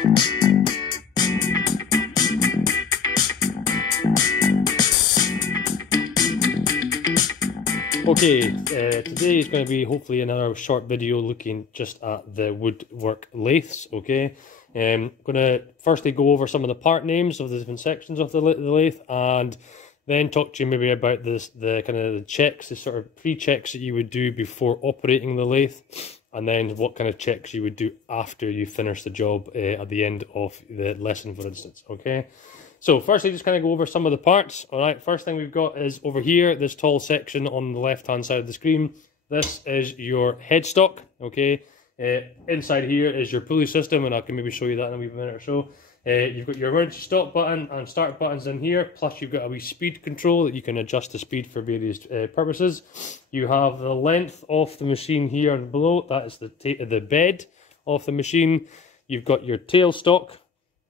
Okay, today is going to be hopefully another short video looking just at the woodwork lathes. Okay, I'm going to firstly go over some of the part names of the different sections of the lathe, and then talk to you maybe about the kind of the checks, the sort of pre-checks that you would do before operating the lathe, and then what kind of checks you would do after you finish the job at the end of the lesson, for instance. Okay. So firstly, just kind of go over some of the parts. All right, first thing we've got is over here, this tall section on the left-hand side of the screen. This is your headstock, okay? Inside here is your pulley system, and I can maybe show you that in a wee minute or so. You've got your emergency stop button and start buttons in here, plus you've got a wee speed control that you can adjust the speed for various purposes. You have the length of the machine here and below, that is the bed of the machine. You've got your tailstock.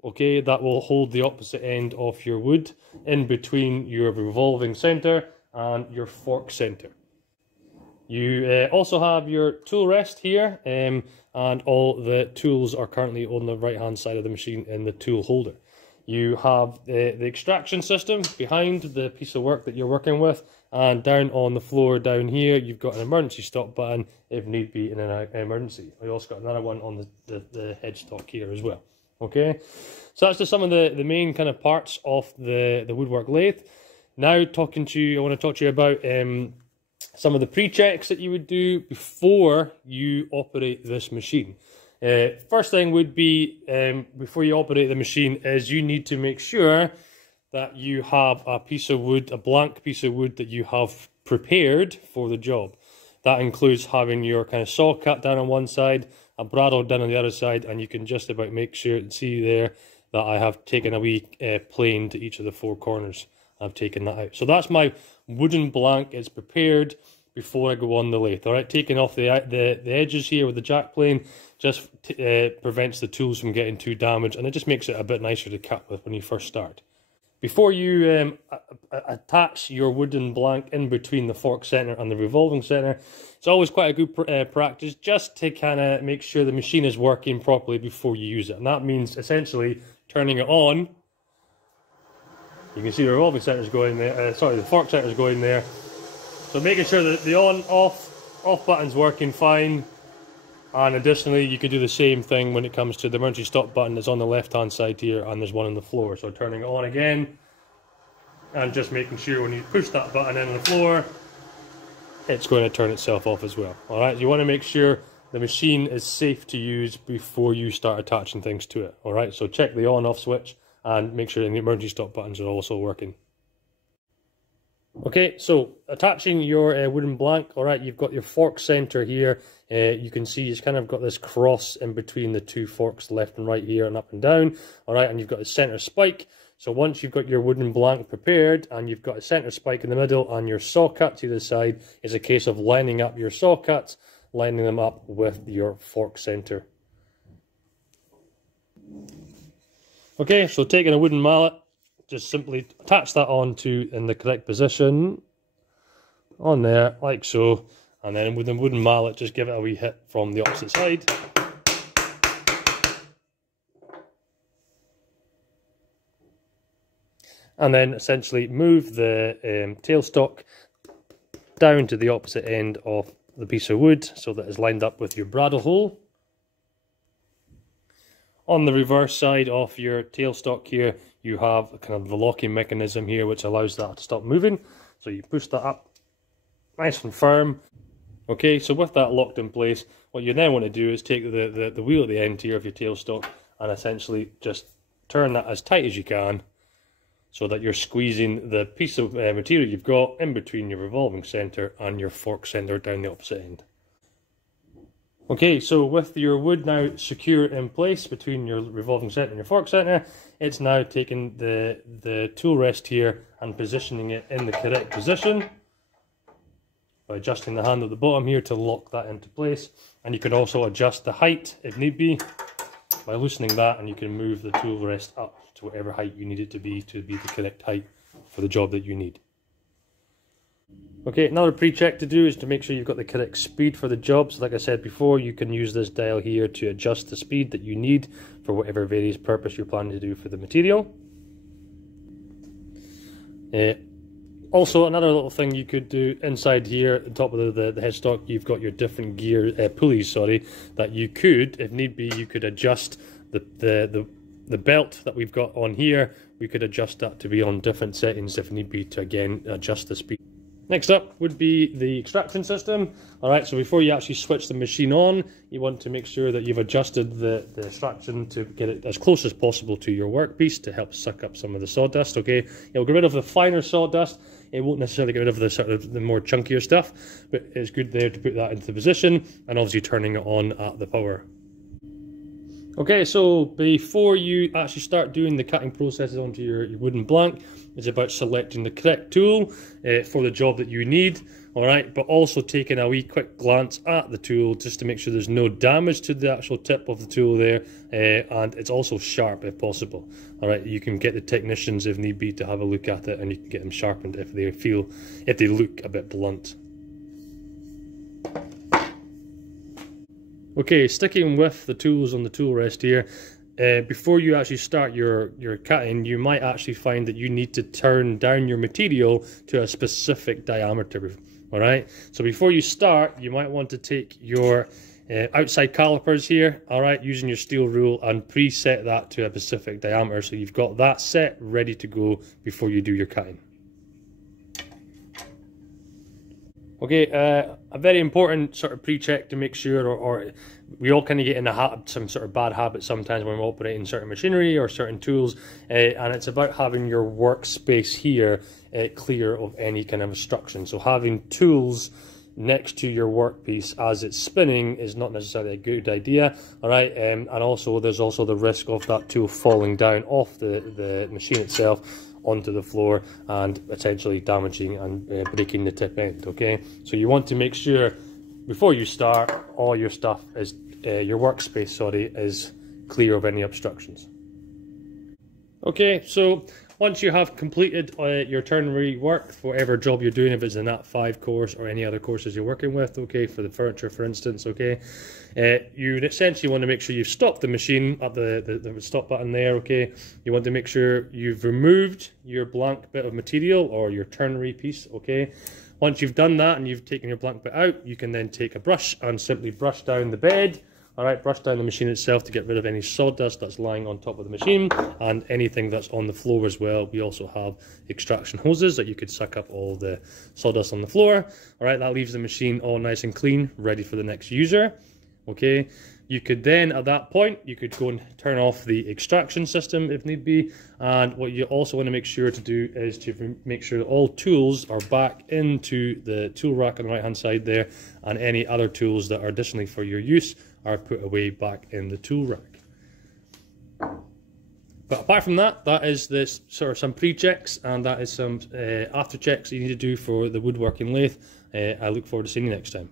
Okay, that will hold the opposite end of your wood in between your revolving center and your fork center. You also have your tool rest here, and all the tools are currently on the right hand side of the machine in the tool holder. You have the extraction system behind the piece of work that you're working with, and down on the floor down here you've got an emergency stop button if need be in an emergency. We also got another one on the headstock here as well. Okay, so that's just some of the main kind of parts of the woodwork lathe. Now I want to talk to you about some of the pre-checks that you would do before you operate this machine. First thing would be, before you operate the machine, is you need to make sure that you have a piece of wood, a blank piece of wood that you have prepared for the job. That includes having your kind of saw cut down on one side, a bradawl down on the other side, and you can just about make sure and see there that I have taken a wee plane to each of the four corners. I've taken that out. So that's my wooden blank. It's prepared before I go on the lathe. All right, taking off the edges here with the jack plane just prevents the tools from getting too damaged, and it just makes it a bit nicer to cut with when you first start. Before you attach your wooden blank in between the fork center and the revolving center, it's always quite a good practice just to kind of make sure the machine is working properly before you use it. And that means essentially turning it on. You can see the revolving center is going there, the fork center is going there. So making sure that the on-off button's working fine. And additionally, you could do the same thing when it comes to the emergency stop button that's on the left-hand side here, and there's one on the floor. So turning it on again, and just making sure when you push that button in on the floor, it's going to turn itself off as well. All right, you want to make sure the machine is safe to use before you start attaching things to it. All right, so check the on-off switch and make sure the emergency stop buttons are also working. Okay, so attaching your wooden blank, all right, you've got your fork center here. You can see it's kind of got this cross in between the two forks, left and right here and up and down. All right, and you've got a center spike. So once you've got your wooden blank prepared and you've got a center spike in the middle and your saw cut to the side, it's a case of lining up your saw cuts, lining them up with your fork center. Okay, so taking a wooden mallet, just simply attach that onto in the correct position on there, like so, and then with the wooden mallet, just give it a wee hit from the opposite side. And then essentially move the tailstock down to the opposite end of the piece of wood so that it's lined up with your bradawl hole. On the reverse side of your tailstock here, you have kind of the locking mechanism here which allows that to stop moving. So you push that up nice and firm. Okay, so with that locked in place, what you then want to do is take the wheel at the end here of your tailstock and essentially just turn that as tight as you can so that you're squeezing the piece of material you've got in between your revolving center and your fork center down the opposite end. Okay, so with your wood now secure in place between your revolving center and your fork center, it's now taking the tool rest here and positioning it in the correct position by adjusting the hand at the bottom here to lock that into place. And you can also adjust the height if need be by loosening that, and you can move the tool rest up to whatever height you need it to be the correct height for the job that you need. Okay, another pre-check to do is to make sure you've got the correct speed for the job. So like I said before, you can use this dial here to adjust the speed that you need for whatever various purpose you're planning to do for the material. Also, another little thing you could do inside here, at the top of the headstock, you've got your different gear pulleys, that you could, if need be, you could adjust the belt that we've got on here. We could adjust that to be on different settings if need be to again adjust the speed. Next up would be the extraction system. Alright, so before you actually switch the machine on, you want to make sure that you've adjusted the extraction to get it as close as possible to your workpiece to help suck up some of the sawdust, okay? It'll get rid of the finer sawdust. It won't necessarily get rid of the sort of the more chunkier stuff, but it's good there to put that into position and obviously turning it on at the power. Okay, so before you actually start doing the cutting processes onto your wooden blank, it's about selecting the correct tool for the job that you need, alright, but also taking a wee quick glance at the tool just to make sure there's no damage to the actual tip of the tool there, and it's also sharp if possible. Alright, you can get the technicians if need be to have a look at it, and you can get them sharpened if they look a bit blunt. Okay, sticking with the tools on the tool rest here, before you actually start your cutting, you might actually find that you need to turn down your material to a specific diameter. Alright, so before you start, you might want to take your outside calipers here, alright, using your steel rule, and preset that to a specific diameter, so you've got that set ready to go before you do your cutting. Okay, a very important sort of pre-check to make sure, or we all kind of get in some sort of bad habit sometimes when we're operating certain machinery or certain tools, and it's about having your workspace here clear of any kind of obstruction. So having tools next to your workpiece as it's spinning is not necessarily a good idea, alright, and also there's also the risk of that tool falling down off the machine itself onto the floor and potentially damaging and breaking the tip end, okay? So you want to make sure before you start all your stuff is, your workspace, is clear of any obstructions. Okay, so once you have completed your ternary work for whatever job you're doing, if it's a Nat 5 course or any other courses you're working with, okay, for the furniture for instance, okay, you essentially want to make sure you've stopped the machine at the stop button there, okay. You want to make sure you've removed your blank bit of material or your ternary piece, okay. Once you've done that and you've taken your blank bit out, you can then take a brush and simply brush down the bed. Alright, brush down the machine itself to get rid of any sawdust that's lying on top of the machine and anything that's on the floor as well. We also have extraction hoses that you could suck up all the sawdust on the floor. Alright, that leaves the machine all nice and clean, ready for the next user. Okay, you could then, at that point, you could go and turn off the extraction system if need be. And what you also want to make sure to do is to make sure that all tools are back into the tool rack on the right hand side there, and any other tools that are additionally for your use are put away back in the tool rack. But apart from that, that is this sort of some pre-checks, and that is some after checks that you need to do for the woodworking lathe. I look forward to seeing you next time.